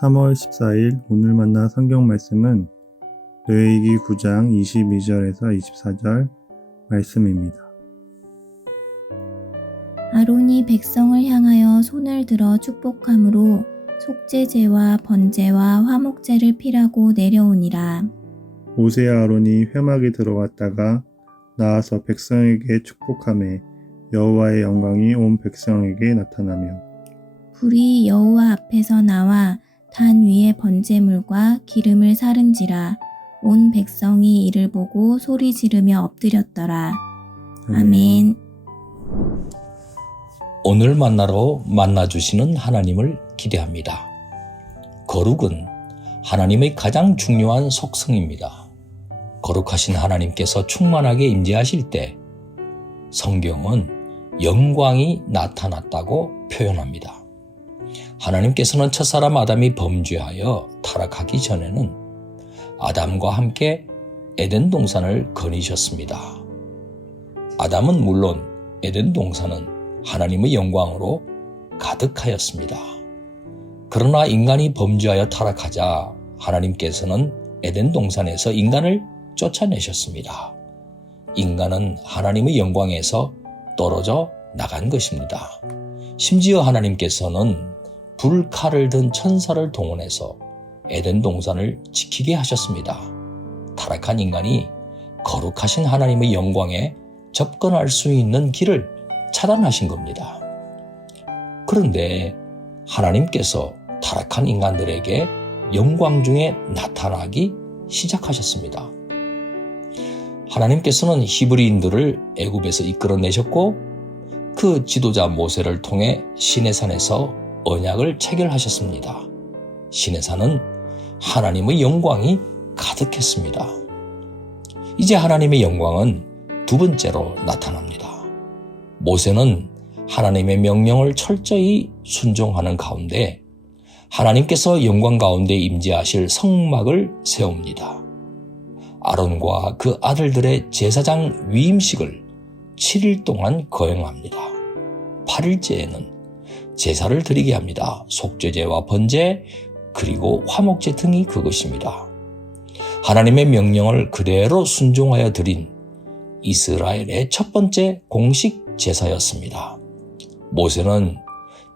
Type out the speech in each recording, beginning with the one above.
3월 14일 오늘 만나 성경 말씀은 레위기 9장 22절에서 24절 말씀입니다. 아론이 백성을 향하여 손을 들어 축복함으로 속죄제와 번제와 화목제를 피라고 내려오니라. 모세와 아론이 회막에 들어갔다가 나와서 백성에게 축복하매 여호와의 영광이 온 백성에게 나타나며 불이 여호와 앞에서 나와 단 위에 번제물과 기름을 사른지라. 온 백성이 이를 보고 소리 지르며 엎드렸더라. 아멘. 오늘 만나러 만나주시는 하나님을 기대합니다. 거룩은 하나님의 가장 중요한 속성입니다. 거룩하신 하나님께서 충만하게 임재하실 때 성경은 영광이 나타났다고 표현합니다. 하나님께서는 첫사람 아담이 범죄하여 타락하기 전에는 아담과 함께 에덴 동산을 거니셨습니다. 아담은 물론 에덴 동산은 하나님의 영광으로 가득하였습니다. 그러나 인간이 범죄하여 타락하자 하나님께서는 에덴 동산에서 인간을 쫓아내셨습니다. 인간은 하나님의 영광에서 떨어져 나간 것입니다. 심지어 하나님께서는 불칼을 든 천사를 동원해서 에덴 동산을 지키게 하셨습니다. 타락한 인간이 거룩하신 하나님의 영광에 접근할 수 있는 길을 차단하신 겁니다. 그런데 하나님께서 타락한 인간들에게 영광 중에 나타나기 시작하셨습니다. 하나님께서는 히브리인들을 애굽에서 이끌어내셨고 그 지도자 모세를 통해 시내산에서 언약을 체결하셨습니다. 시내산은 하나님의 영광이 가득했습니다. 이제 하나님의 영광은 두 번째로 나타납니다. 모세는 하나님의 명령을 철저히 순종하는 가운데 하나님께서 영광 가운데 임재하실 성막을 세웁니다. 아론과 그 아들들의 제사장 위임식을 7일 동안 거행합니다. 8일째에는 제사를 드리게 합니다. 속죄제와 번제 그리고 화목제 등이 그것입니다. 하나님의 명령을 그대로 순종하여 드린 이스라엘의 첫 번째 공식 제사였습니다. 모세는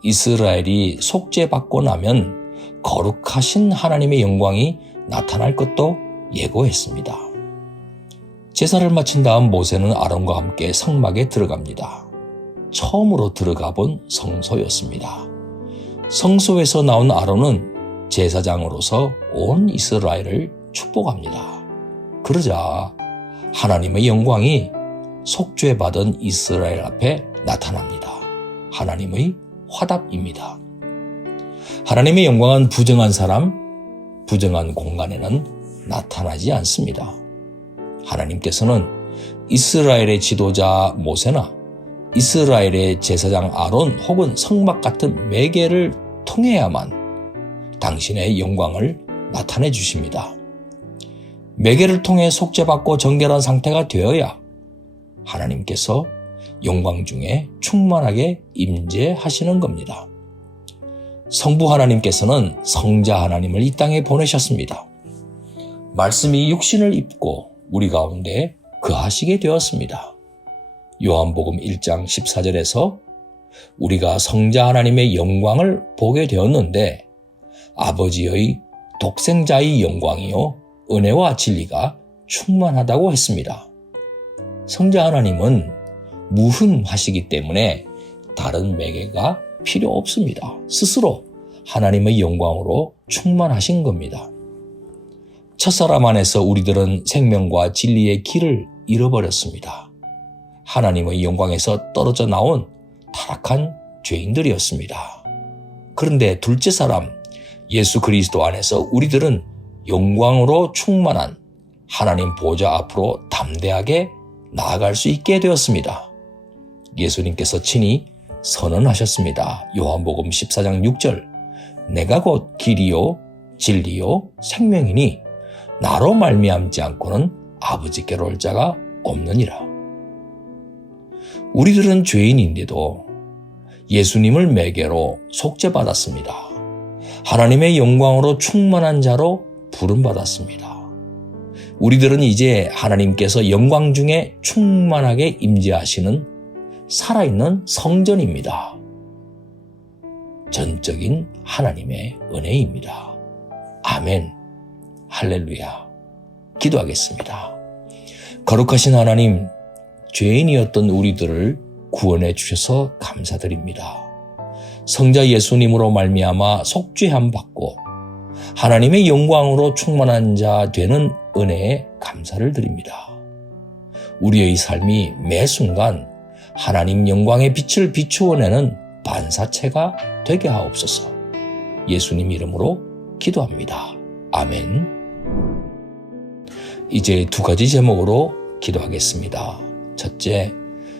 이스라엘이 속죄받고 나면 거룩하신 하나님의 영광이 나타날 것도 예고했습니다. 제사를 마친 다음 모세는 아론과 함께 성막에 들어갑니다. 처음으로 들어가 본 성소였습니다. 성소에서 나온 아론은 제사장으로서 온 이스라엘을 축복합니다. 그러자 하나님의 영광이 속죄받은 이스라엘 앞에 나타납니다. 하나님의 화답입니다. 하나님의 영광은 부정한 사람, 부정한 공간에는 나타나지 않습니다. 하나님께서는 이스라엘의 지도자 모세나 이스라엘의 제사장 아론 혹은 성막 같은 매개를 통해야만 당신의 영광을 나타내 주십니다. 매개를 통해 속죄받고 정결한 상태가 되어야 하나님께서 영광 중에 충만하게 임재하시는 겁니다. 성부 하나님께서는 성자 하나님을 이 땅에 보내셨습니다. 말씀이 육신을 입고 우리 가운데 거하시게 되었습니다. 요한복음 1장 14절에서 우리가 성자 하나님의 영광을 보게 되었는데 아버지의 독생자의 영광이요 은혜와 진리가 충만하다고 했습니다. 성자 하나님은 무흠하시기 때문에 다른 매개가 필요 없습니다. 스스로 하나님의 영광으로 충만하신 겁니다. 첫사람 안에서 우리들은 생명과 진리의 길을 잃어버렸습니다. 하나님의 영광에서 떨어져 나온 타락한 죄인들이었습니다. 그런데 둘째 사람 예수 그리스도 안에서 우리들은 영광으로 충만한 하나님 보좌 앞으로 담대하게 나아갈 수 있게 되었습니다. 예수님께서 친히 선언하셨습니다. 요한복음 14장 6절 내가 곧 길이요 진리요 생명이니 나로 말미암지 않고는 아버지께로 올 자가 없느니라. 우리들은 죄인인데도 예수님을 매개로 속죄받았습니다. 하나님의 영광으로 충만한 자로 부름받았습니다. 우리들은 이제 하나님께서 영광 중에 충만하게 임재하시는 살아있는 성전입니다. 전적인 하나님의 은혜입니다. 아멘. 할렐루야. 기도하겠습니다. 거룩하신 하나님, 죄인이었던 우리들을 구원해 주셔서 감사드립니다. 성자 예수님으로 말미암아 속죄함 받고 하나님의 영광으로 충만한 자 되는 은혜에 감사를 드립니다. 우리의 삶이 매 순간 하나님 영광의 빛을 비추어내는 반사체가 되게 하옵소서. 예수님 이름으로 기도합니다. 아멘. 이제 두 가지 제목으로 기도하겠습니다. 첫째,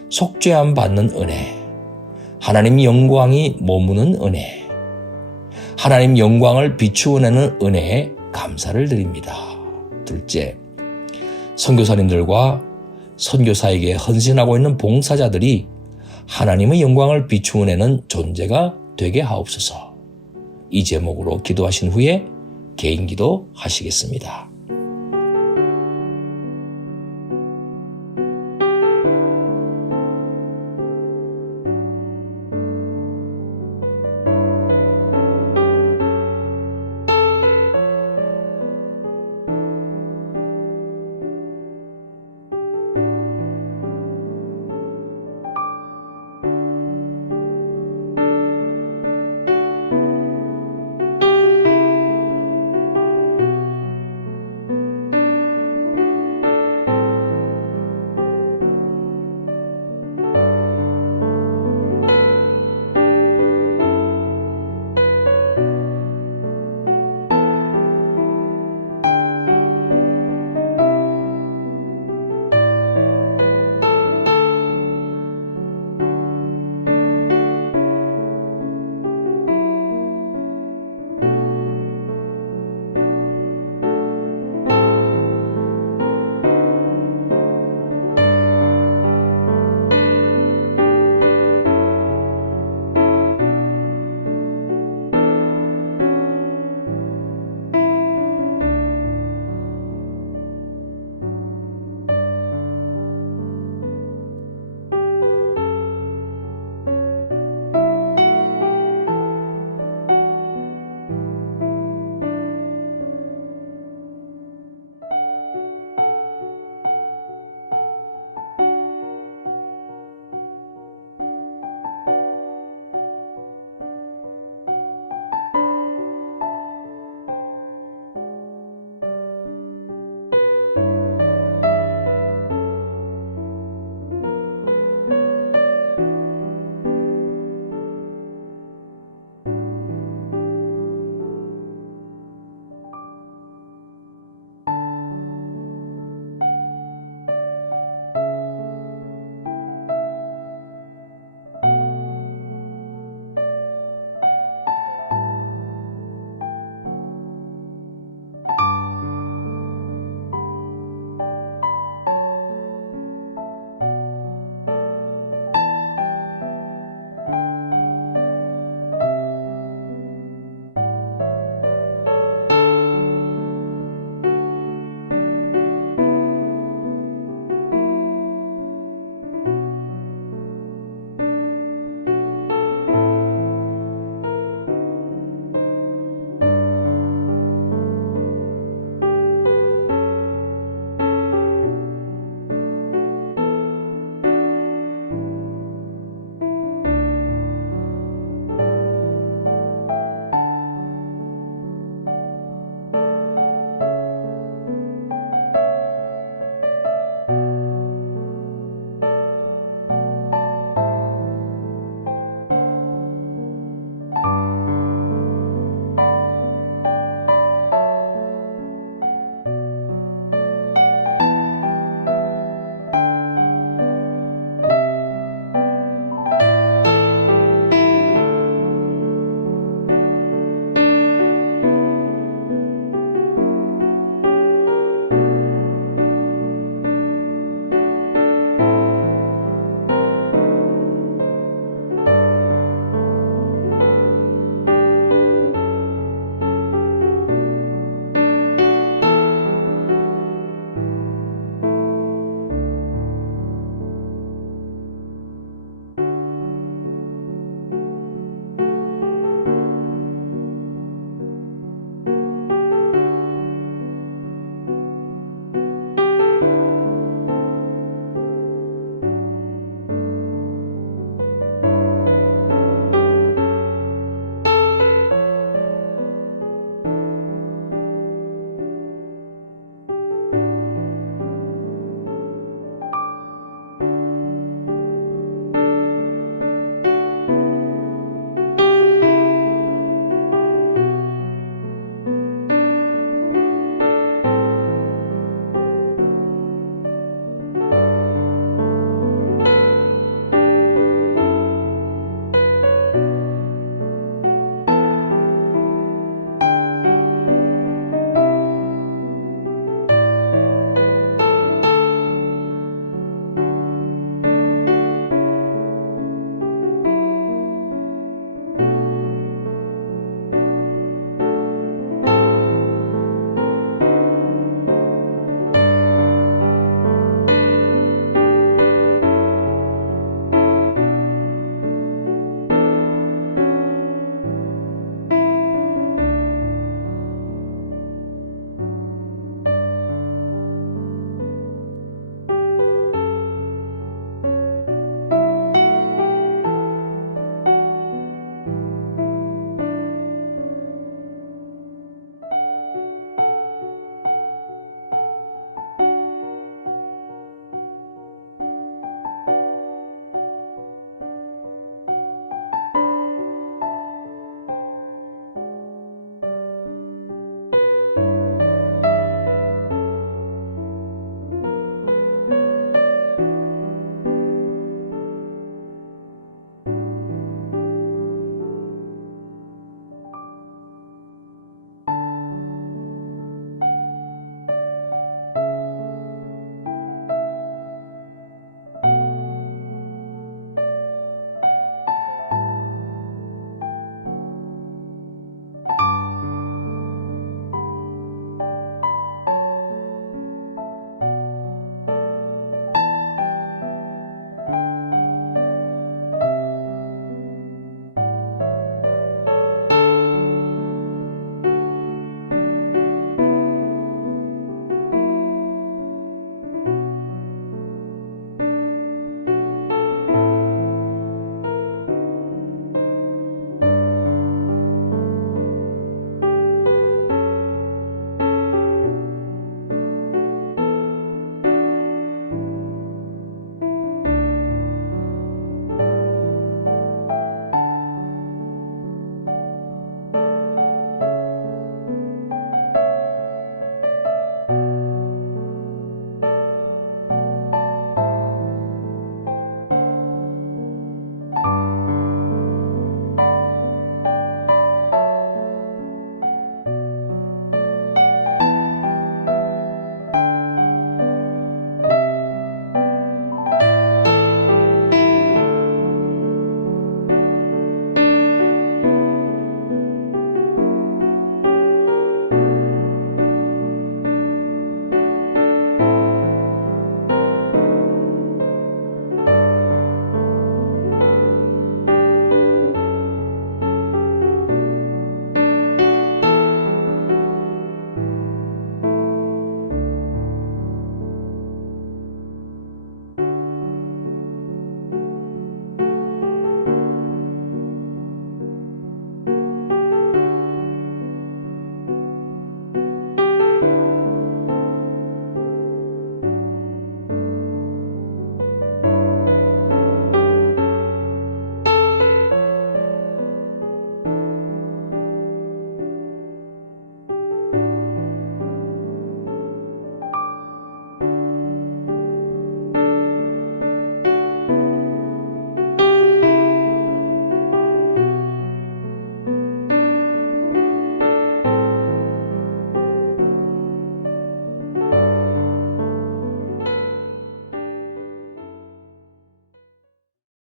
속죄함 받는 은혜. 하나님 영광이 머무는 은혜. 하나님 영광을 비추어내는 은혜에 감사를 드립니다. 둘째, 선교사님들과 선교사에게 헌신하고 있는 봉사자들이 하나님의 영광을 비추어내는 존재가 되게 하옵소서. 이 제목으로 기도하신 후에 개인 기도 하시겠습니다.